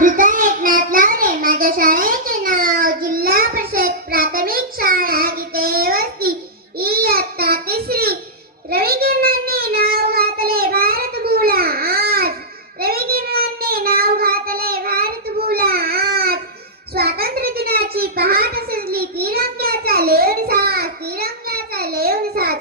अमृता एकनाथ लावणे. माझ्या शाळेचे नाव जिल्हा परिषद प्राथमिक शाळा गीते वस्ती, इयत्ता तिसरी. रविकिरणांनी नाव घातले भारत भूला आज, रविकिरणांनी नाव घातले भारत भूला आज. स्वातंत्र्य दिनाची पहाट सजली, तिरंग्याचा लेऊन साज, तिरंग्याचा लेऊन साज.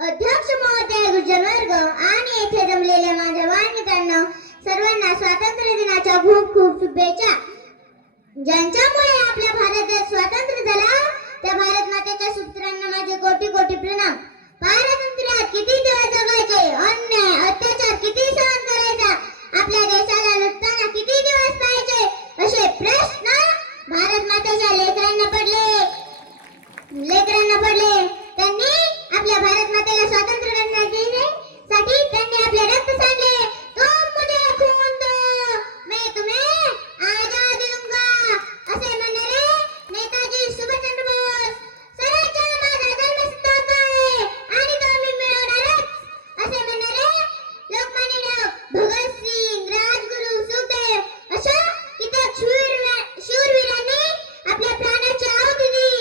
अध्यक्ष महोदय, गुरुजन वर्ग आणि येथे जमलेल्या माझ्या बांधवांनो, सर्वांना स्वातंत्र्य दिनाच्या खूप खूप शुभेच्छा. ज्यांच्यामुळे आपला भारत देश स्वतंत्र झाला त्या भारत मातेच्या सूत्रांना माझे कोटी कोटी प्रणाम. पारतंत्र्यात किती दिवस जगायचे, अन्याय अत्याचार किती सहन करायचा, आपल्या देशाला लुटताना किती दिवस पाहायचे, असे प्रश्न भारत मातेच्या लेकरांना पडले. त्यांनी आपल्या भारत मातेला स्वातंत्र्य करण्यासाठी त्यांनी आपले रक्त सांडले. तुम मुझे खून दो, मैं तुम्हें आजादी दूंगा, असे म्हणणारे नेताजी सुभाषचंद्र बोस. स्वराज्य माझा जन्मसिद्ध आहे आणि तो मी मिळवणारच, असे म्हणणारे लोकमान्य टिळक, भगतसिंग, राजगुरू, सुखदेव अशा कित्येक शूरवीरांनी आपल्या प्राणाची आहुती दिली.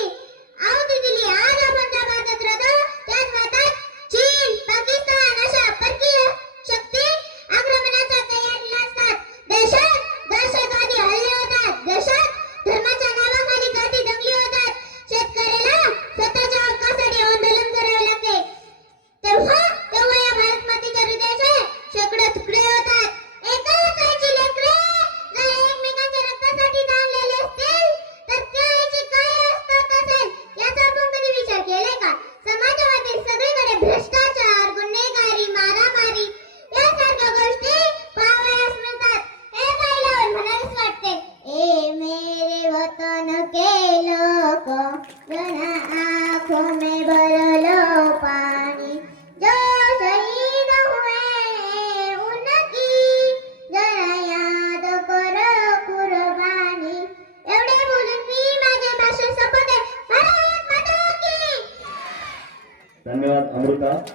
आज आपण त्या भारतात राहतो, त्याच भारतात चीन, पाकिस्तान अशा परकीय शक्ती आक्रमणाच्या तयारीला असतात. देशात दहशतवादी हल्ले होतात, देशात धर्माच्या नावाखाली जाती दंगली होतात, शेतकऱ्याला स्वतःच्या हक्कासाठी आंदोलन करावे लागते. तेव्हा या भारत मातेच्या हृदयाचे शेकडो तुकडे होतात. एकाच आईची लेकरे जर एकमेकांच्या रक्तासाठी जाणलेले असतील तर त्या आईची काय अवस्था असेल याचा आपण कधी विचार केलाय का? समाजामध्ये सगळीकडे भ्रष्टाचार, गुन्हेगारी, मारामारी यासारख्या गोष्टी पाहावयास मिळतात. हे पाहिल्यावर म्हणावीच वाटते, ए मेरे वतन के लोक, जना आँखों में भर लो पानी, जो शहीद हुए उनकी जरा याद करो कुर्बानी. एवढे बोलून मी माझे भाषण संपवते. भारत माता की. धन्यवाद अमृता.